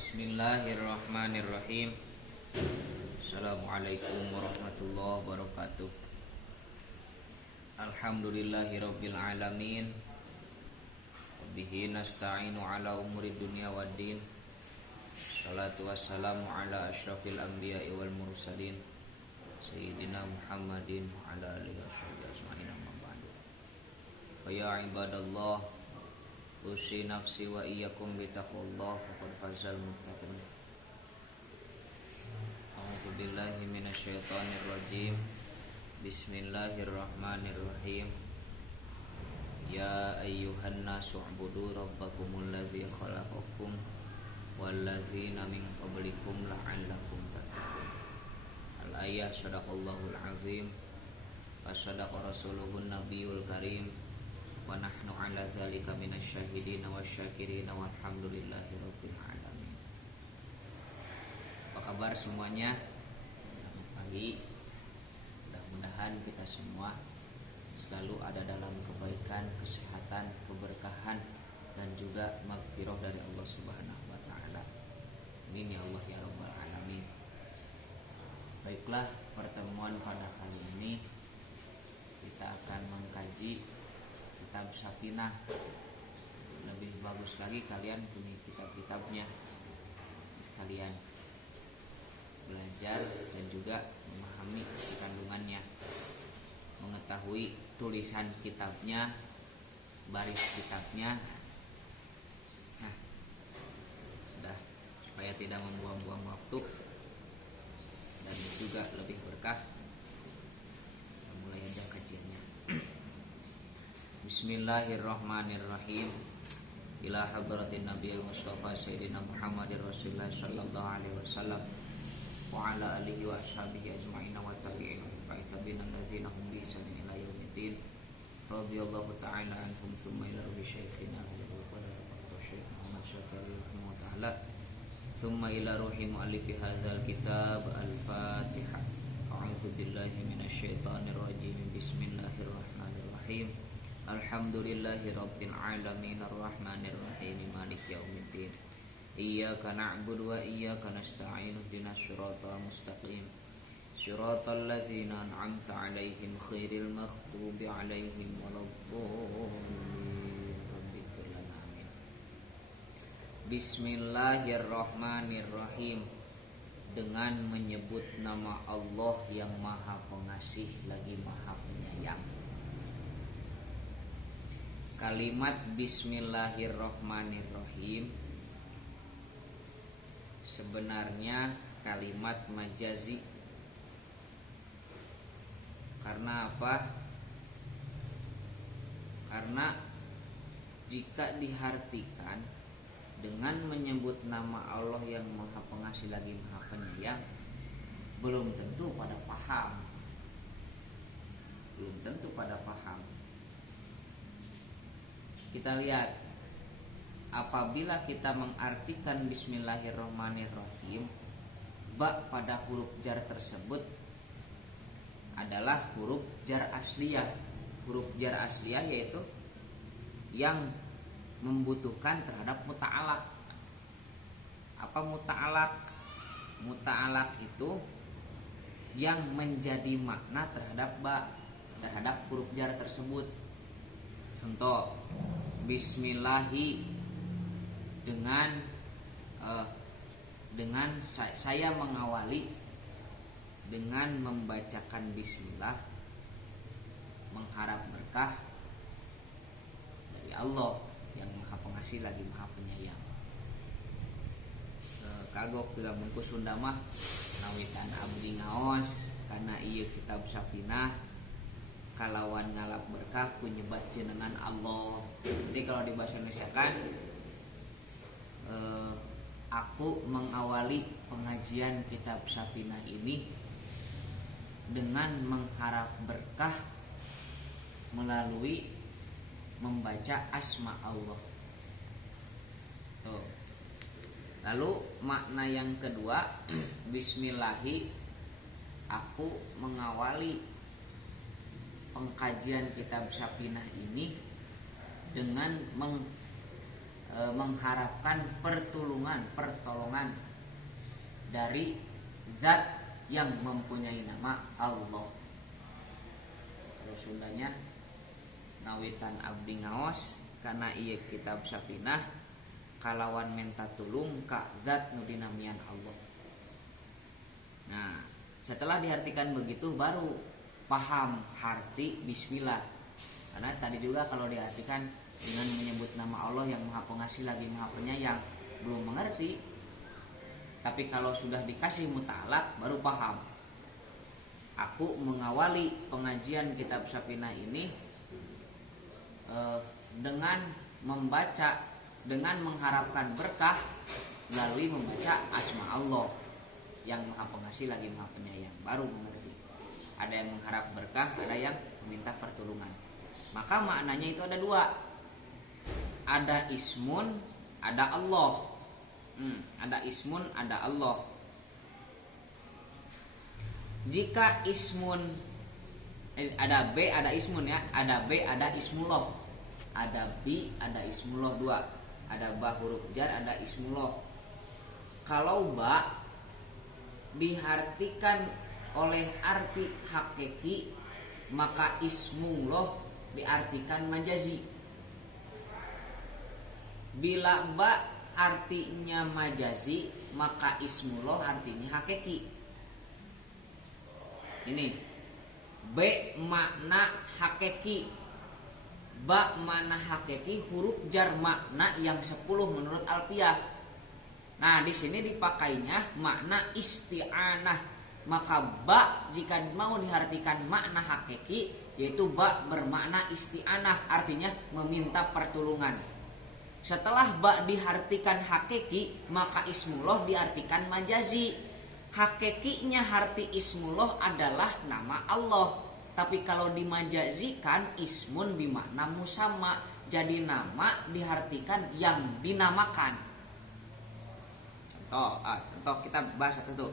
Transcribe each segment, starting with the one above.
Bismillahirrahmanirrahim. Assalamualaikum warahmatullahi wabarakatuh. Alhamdulillahirabbil alamin. Bihi nasta'inu ala umuri dunya waddin. Shalatu wassalamu ala asyrafil anbiya'i wal mursalin Sayyidina Muhammadin wa ala alihi washabihi ajma'in, amma ba'du. Fa ya ibadallah, usi nafsi wa iyyakum bitaqwallah faqad fazal muttaqun. A'udzu billahi minasyaitonir rajim. Bismillahirrahmanirrahim. Ya ayyuhan nasu ubudu rabbakumul ladzi khalaqakum walladzina min qablikum la'allakum tattaqun. Al-ayah. Shadaqallahul azim wa shadaqa rasuluhun nabiyul karim wa nahnu ala dzalika minasyahidin wasyakirin walhamdulillahi rabbil alamin. Apa kabar semuanya? Selamat pagi. Mudah-mudahan kita semua selalu ada dalam kebaikan, kesehatan, keberkahan, dan juga maghfirah dari Allah Subhanahu wa taala. Amin ya Allah ya rabbal alamin. Baiklah, pertemuan pada kali ini kita akan mengkaji kitab Safinah. Lebih bagus lagi kalian punya kitab-kitabnya, sekalian belajar dan juga memahami kandungannya, mengetahui tulisan kitabnya, baris kitabnya. Nah, sudah, supaya tidak membuang-buang waktu dan juga lebih berkah. Kita mulai aja kajiannya. Bismillahirrahmanirrahim. Ila hadratin Nabiyil Mustafa Sayyidina Muhammadir Rasulullah sallallahu alaihi wasallam wa ala alihi wa ashabihi ajma'in wa tabi'in wa tabi'in alladzina hum bi ihsan ila yaumiddin. Radhiyallahu ta'ala anhum thumma ila ruhi syekhina Syekh Muhammad Syakir rahimahullah ta'ala thumma ila ruhi muallifi hadzal kitab. Al-Fatihah. A'udzu billahi minasyaitonir rajim. Bismillahirrahmanirrahim. Alhamdulillahi rabbil alamin arrahmanir rahim maliki yaumiddin. Iyyaka na'budu wa iyyaka nasta'in ihdinas siratal mustaqim siratal ladzina an'amta 'alaihim ghairil maghdubi 'alaihim waladdallin. Amin. Bismillahirrahmanirrahim. Dengan menyebut nama Allah yang Maha Pengasih lagi Maha Penyayang. Kalimat Bismillahirrahmanirrahim sebenarnya kalimat majazi. Karena apa? Karena jika diartikan dengan menyebut nama Allah yang Maha Pengasih lagi Maha Penyayang, belum tentu pada paham. Belum tentu pada paham. Kita lihat, apabila kita mengartikan Bismillahirrahmanirrahim, ba pada huruf jar tersebut adalah huruf jar asliyah. Huruf jar asliyah yaitu yang membutuhkan terhadap muta'alaq. Apa muta'alaq? Muta'alaq itu yang menjadi makna terhadap ba, terhadap huruf jar tersebut. Contoh, Bismillahi, dengan saya mengawali dengan membacakan Bismillah, mengharap berkah dari Allah yang Maha Pengasih lagi Maha Penyayang. Kagok bila mungkus Sunda mah nawitan abdi ngaos karena ieu kitab Safinah kalawan ngalap berkah ku nyebat jenengan Allah. Jadi kalau di bahasa Indonesia kan aku mengawali pengajian kitab Safinah ini dengan mengharap berkah melalui membaca asma Allah. Tuh. Lalu makna yang kedua, Bismillahi, aku mengawali pengkajian kitab Safinah ini dengan mengharapkan pertolongan dari zat yang mempunyai nama Allah. Kalau Sundanya ngawitan abdi ngaos karena ieu kitab sapinah kalawan minta tulung ka zat nu dinamian Allah. Nah, setelah diartikan begitu baru paham arti bismillah. Karena tadi juga kalau diartikan dengan menyebut nama Allah yang Maha Pengasih lagi Maha Penyayang belum mengerti. Tapi kalau sudah dikasih mutalak baru paham. Aku mengawali pengajian kitab Sapinah ini dengan membaca, dengan mengharapkan berkah melalui membaca asma Allah yang Maha Pengasih lagi Maha Penyayang, baru mengerti. Ada yang mengharap berkah, ada yang meminta pertolongan. Maka maknanya itu ada dua. Ada ismun, ada Allah. Ada ismun, ada Allah. Jika ismun ada B, ada ismun ya. Ada B, ada ismullah. Ada B, ada ismullah dua. Ada ba huruf jar, ada ismullah. Kalau ba diartikan oleh arti hakiki, maka ismullah diartikan majazi. Bila ba artinya majazi, maka ismullah artinya hakiki. Ini B makna hakiki. Ba makna hakiki, huruf jar makna yang 10 menurut Alfiyah. Nah, di sini dipakainya makna isti'anah. Maka ba jika mau diartikan makna hakiki, yaitu ba bermakna isti'anah, artinya meminta pertolongan. Setelah ba diartikan hakiki, maka ismullah diartikan majazi. Hakikinya arti ismullah adalah nama Allah. Tapi kalau dimajazikan, ismun bimakna musamma, jadi nama diartikan yang dinamakan. Contoh kita bahas satu.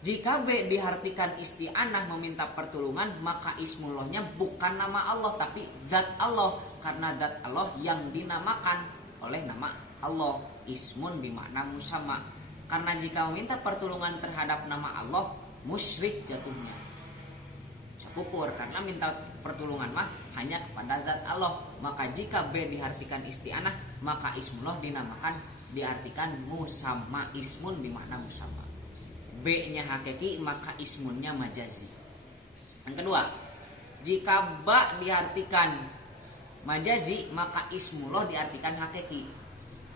Jika B diartikan isti'anah meminta pertolongan, maka ismullahnya bukan nama Allah tapi zat Allah, karena zat Allah yang dinamakan oleh nama Allah. Ismun bimakna musamma. Karena jika meminta pertolongan terhadap nama Allah, musyrik jatuhnya. Sekupur, karena minta pertolongan mah hanya kepada zat Allah. Maka jika B diartikan isti'anah, maka ismullah dinamakan, diartikan musamma. Ismun bimakna musamma. B-nya hakiki, maka ismunnya majazi. Yang kedua, jika ba diartikan majazi, maka ismullah diartikan hakiki.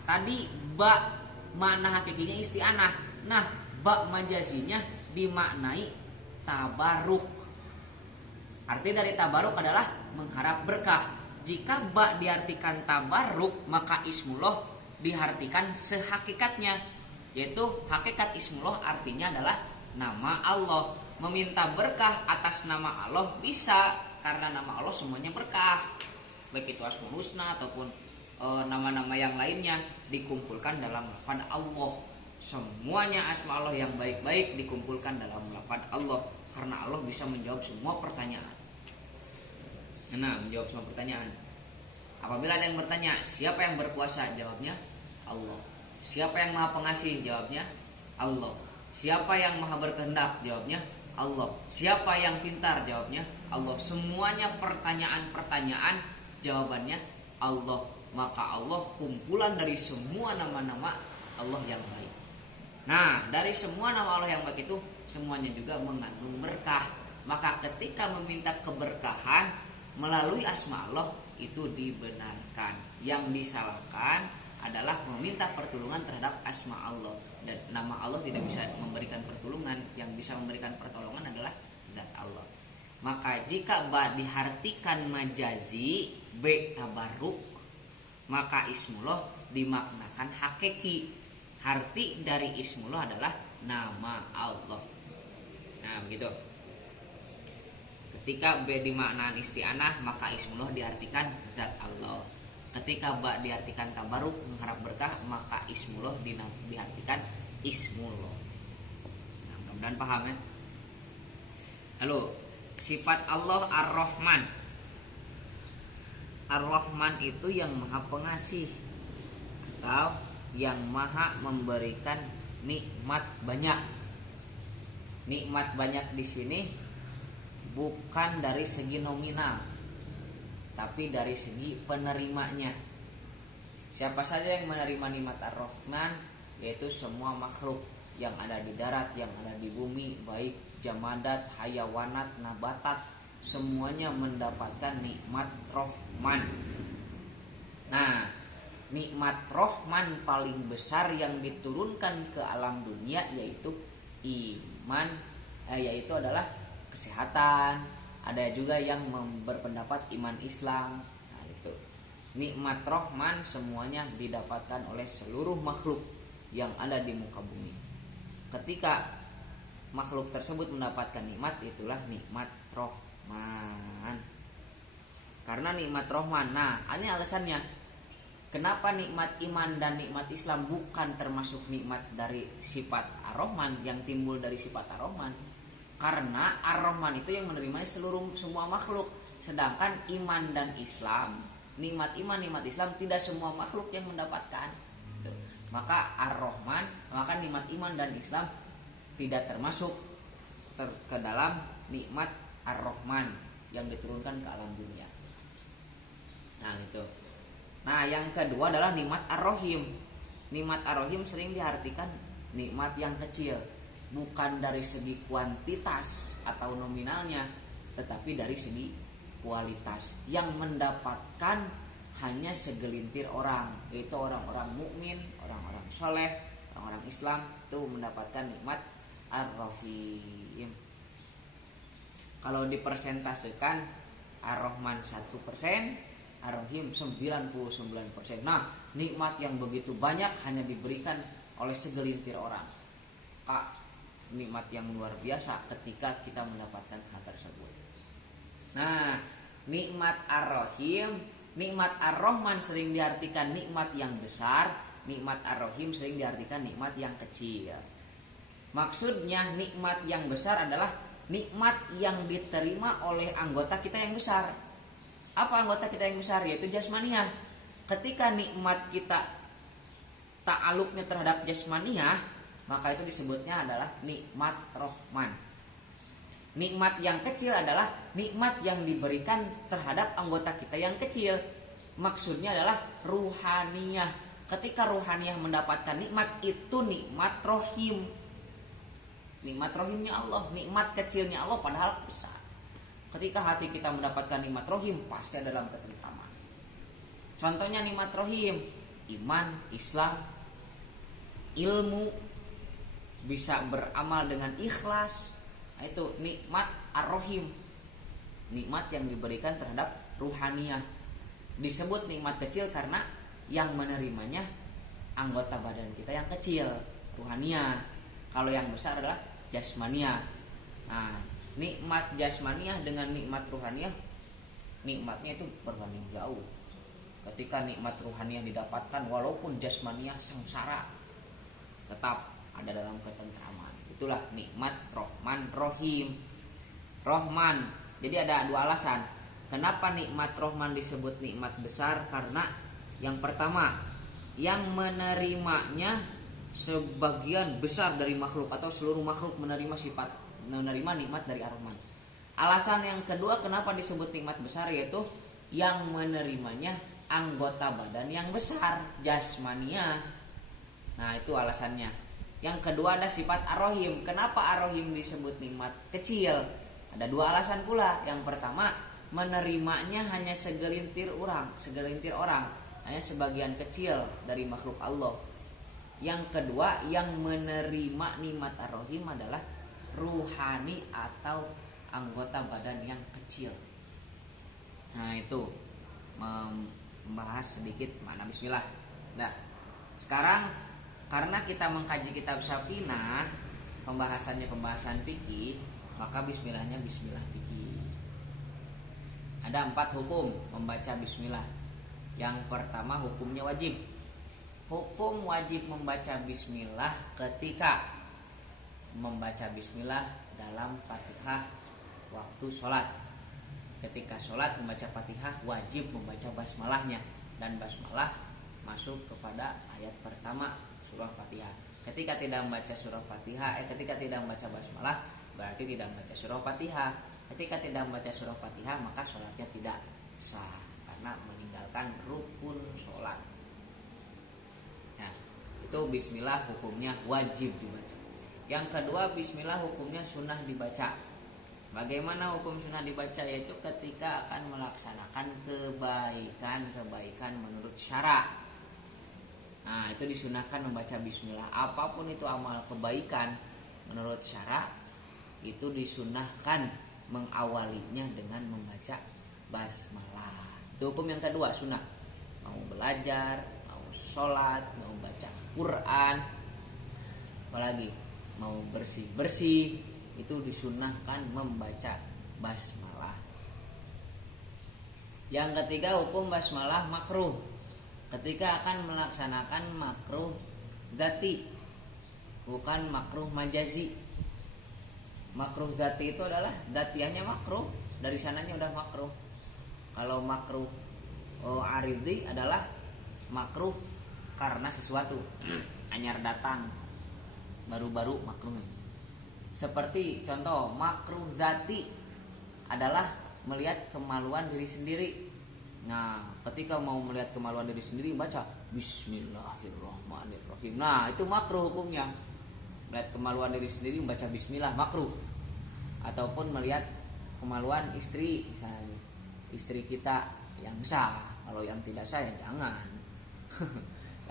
Tadi ba makna hakikinya isti'anah. Nah, ba majazinya dimaknai tabaruk. Arti dari tabaruk adalah mengharap berkah. Jika ba diartikan tabaruk, maka ismullah diartikan sehakikatnya, yaitu hakikat ismullah artinya adalah nama Allah. Meminta berkah atas nama Allah bisa, karena nama Allah semuanya berkah. Baik itu Asmaul Husna ataupun nama-nama yang lainnya dikumpulkan dalam lafaz Allah. Semuanya asma Allah yang baik-baik dikumpulkan dalam lafaz Allah, karena Allah bisa menjawab semua pertanyaan. Nah, menjawab semua pertanyaan. Apabila ada yang bertanya, siapa yang berkuasa? Jawabnya Allah. Siapa yang maha pengasih? Jawabnya Allah. Siapa yang maha berkehendak? Jawabnya Allah. Siapa yang pintar? Jawabnya Allah. Semuanya pertanyaan-pertanyaan, jawabannya Allah. Maka Allah kumpulan dari semua nama-nama Allah yang baik. Nah, dari semua nama Allah yang baik itu semuanya juga mengandung berkah. Maka ketika meminta keberkahan melalui asma Allah itu dibenarkan. Yang disalahkan adalah meminta pertolongan terhadap asma Allah, dan nama Allah tidak bisa memberikan pertolongan. Yang bisa memberikan pertolongan adalah zat Allah. Maka jika ba diartikan majazi, B tabaruk, maka ismullah dimaknakan hakiki. Arti dari ismullah adalah nama Allah. Nah, begitu. Ketika B dimaknakan isti'anah, maka ismullah diartikan zat Allah. Ketika ba diartikan tabaruk, mengharap berkah, maka ismullah diartikan ismullah. Nah, mudah-mudahan paham ya. Lalu sifat Allah Ar-Rahman. Ar-Rahman itu yang maha pengasih. Engkau yang maha memberikan nikmat banyak. Nikmat banyak di sini bukan dari segi nominal, tapi dari segi penerimanya. Siapa saja yang menerima nikmat Ar-Rahman, yaitu semua makhluk yang ada di darat, yang ada di bumi, baik jamadat, hayawanat, nabatat, semuanya mendapatkan nikmat Rahman. Nah, nikmat Rahman paling besar yang diturunkan ke alam dunia yaitu iman, yaitu adalah kesehatan. Ada juga yang berpendapat iman Islam. Nah, itu nikmat Rahman semuanya didapatkan oleh seluruh makhluk yang ada di muka bumi. Ketika makhluk tersebut mendapatkan nikmat, itulah nikmat Rahman. Karena nikmat Rahman. Nah, ini alasannya. Kenapa nikmat iman dan nikmat Islam bukan termasuk nikmat dari sifat Ar-Rahman, yang timbul dari sifat Ar-Rahman? Karena Ar-Rahman itu yang menerimanya semua makhluk. Sedangkan iman dan Islam, nikmat iman, nikmat Islam tidak semua makhluk yang mendapatkan. Maka Ar-Rahman, maka nikmat iman dan Islam tidak termasuk ke dalam nikmat Ar-Rahman yang diturunkan ke alam dunia. Nah, itu. Nah, yang kedua adalah nikmat Ar-Rahim. Nikmat Ar-Rahim sering diartikan nikmat yang kecil, bukan dari segi kuantitas atau nominalnya, tetapi dari segi kualitas. Yang mendapatkan hanya segelintir orang, yaitu orang-orang mukmin, orang-orang soleh, orang-orang Islam, itu mendapatkan nikmat Ar-Rahim. Kalau dipersentasekan, Ar-Rahman 1%, Ar-Rahim 99%. Nah, nikmat yang begitu banyak hanya diberikan oleh segelintir orang. Nikmat yang luar biasa ketika kita mendapatkan hal tersebut. Nah, nikmat Ar-Rahim, nikmat Ar-Rahman sering diartikan nikmat yang besar, nikmat Ar-Rahim sering diartikan nikmat yang kecil. Maksudnya nikmat yang besar adalah nikmat yang diterima oleh anggota kita yang besar. Apa anggota kita yang besar? Yaitu jasmaniah. Ketika nikmat kita ta'aluknya terhadap jasmaniah, maka itu disebutnya adalah nikmat Rahman. Nikmat yang kecil adalah nikmat yang diberikan terhadap anggota kita yang kecil. Maksudnya adalah ruhaniyah. Ketika ruhaniyah mendapatkan nikmat, itu nikmat Rahim. Nikmat Rahimnya Allah, nikmat kecilnya Allah padahal besar. Ketika hati kita mendapatkan nikmat Rahim, pasti dalam ketentraman. Contohnya nikmat Rahim, iman, Islam, ilmu, bisa beramal dengan ikhlas. Nah, itu nikmat Ar-Rahim, nikmat yang diberikan terhadap ruhaniyah. Disebut nikmat kecil karena yang menerimanya anggota badan kita yang kecil, ruhaniyah. Kalau yang besar adalah jasmaniyah. Nah, nikmat jasmaniyah dengan nikmat ruhaniyah, nikmatnya itu berbanding jauh. Ketika nikmat ruhaniyah didapatkan, walaupun jasmaniyah sengsara, tetap ada dalam ketentraman. Itulah nikmat Rahman Rahim. Rahman. Jadi ada dua alasan kenapa nikmat Rahman disebut nikmat besar. Karena yang pertama, yang menerimanya sebagian besar dari makhluk atau seluruh makhluk menerima nikmat dari Ar-Rahman. Alasan yang kedua kenapa disebut nikmat besar, yaitu yang menerimanya anggota badan yang besar, jasmania. Nah, itu alasannya. Yang kedua ada sifat Ar-Rahim. Kenapa Ar-Rahim disebut nikmat kecil? Ada dua alasan pula. Yang pertama, menerimanya hanya segelintir orang, hanya sebagian kecil dari makhluk Allah. Yang kedua, yang menerima nikmat Ar-Rahim adalah ruhani atau anggota badan yang kecil. Nah, itu membahas sedikit makna bismillah. Nah, sekarang karena kita mengkaji kitab Safinah, pembahasan fikih, maka bismillahnya bismillah fikih. Ada 4 hukum membaca bismillah. Yang pertama, hukumnya wajib. Hukum wajib membaca bismillah ketika membaca bismillah dalam Fatihah waktu sholat. Ketika sholat membaca Fatihah wajib membaca basmalahnya, dan basmalah masuk kepada ayat pertama surah Fatihah. Ketika tidak membaca surah Fatihah, ketika tidak membaca basmalah, berarti tidak membaca surah Fatihah. Ketika tidak membaca surah Fatihah, maka sholatnya tidak sah karena meninggalkan rukun sholat. Nah, itu bismillah hukumnya wajib dibaca. Yang kedua, bismillah hukumnya sunnah dibaca. Bagaimana hukum sunnah dibaca? Yaitu ketika akan melaksanakan kebaikan menurut syara. Nah, itu disunahkan membaca bismillah. Apapun itu amal kebaikan menurut syara, itu disunahkan mengawalinya dengan membaca basmalah. Itu hukum yang kedua, sunnah. Mau belajar, mau sholat, mau baca Quran, apalagi mau bersih-bersih, itu disunahkan membaca basmalah. Yang ketiga, hukum basmalah makruh ketika akan melaksanakan makruh dzati, bukan makruh majazi. Makruh dzati itu adalah dzatiahnya makruh, dari sananya udah makruh. Kalau makruh aridi adalah makruh karena sesuatu anyar datang, baru-baru makruh. Seperti contoh makruh dzati adalah melihat kemaluan diri sendiri. Nah, ketika mau melihat kemaluan diri sendiri, baca Bismillahirrahmanirrahim. Nah, itu makruh hukumnya. Melihat kemaluan diri sendiri, membaca Bismillah, makruh. Ataupun melihat kemaluan istri, misalnya istri kita yang sah. Kalau yang tidak sah, ya jangan.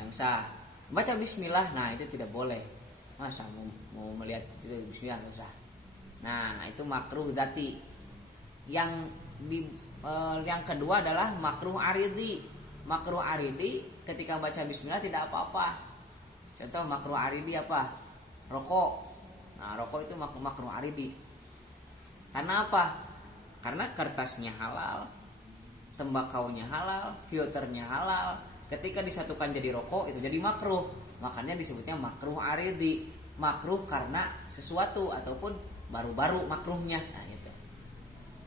Yang sah, baca Bismillah. Nah, itu tidak boleh. Masa mau melihat itu Bismillah nggak sah. Nah, itu makruh dzati. Yang kedua adalah makruh aridi. Makruh aridi ketika baca bismillah tidak apa-apa. Contoh makruh aridi apa? Rokok. Nah, rokok itu makruh aridi. Karena apa? Karena kertasnya halal, tembakaunya halal, filternya halal. Ketika disatukan jadi rokok, itu jadi makruh. Makanya disebutnya makruh aridi. Makruh karena sesuatu ataupun baru-baru makruhnya. Nah, itu.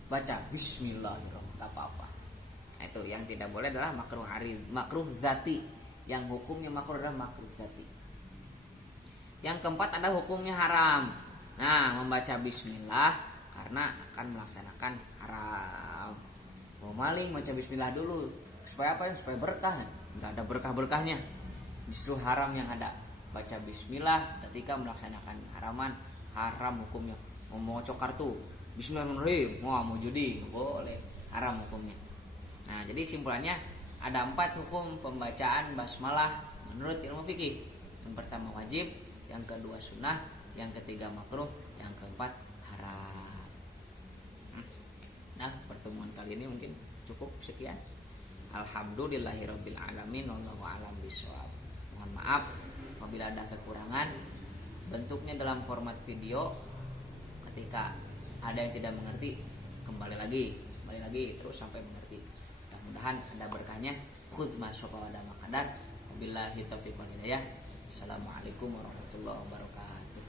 Baca bismillahirrahmanirrahim, tak apa-apa. Itu yang tidak boleh adalah makruh arid, makruh dzati. Yang hukumnya makruh adalah makruh dzati. Yang keempat ada hukumnya haram. Nah, membaca bismillah karena akan melaksanakan haram. Mau maling baca bismillah dulu. Supaya apa? Supaya berkah. Enggak ada berkah-berkahnya. Justru haram yang ada. Baca bismillah ketika melaksanakan haraman, haram hukumnya. Mau ngocok kartu, bismillahirrahmanirrahim. Mau judi, boleh, haram hukumnya. Nah, jadi simpulannya ada 4 hukum pembacaan basmalah menurut ilmu fikih. Yang pertama wajib, yang kedua sunnah, yang ketiga makruh, yang keempat haram. Nah, pertemuan kali ini mungkin cukup sekian. Alhamdulillahirabbil alamin, wallahu a'lam bishawab. Mohon maaf apabila ada kekurangan. Bentuknya dalam format video. Ketika ada yang tidak mengerti, kembali lagi terus sampai mengerti. Mudah-mudahan ada berkahnya. Khudz ma syaa Allah wa qadar. Wabillahi taufiq wal hidayah. Assalamualaikum warahmatullahi wabarakatuh.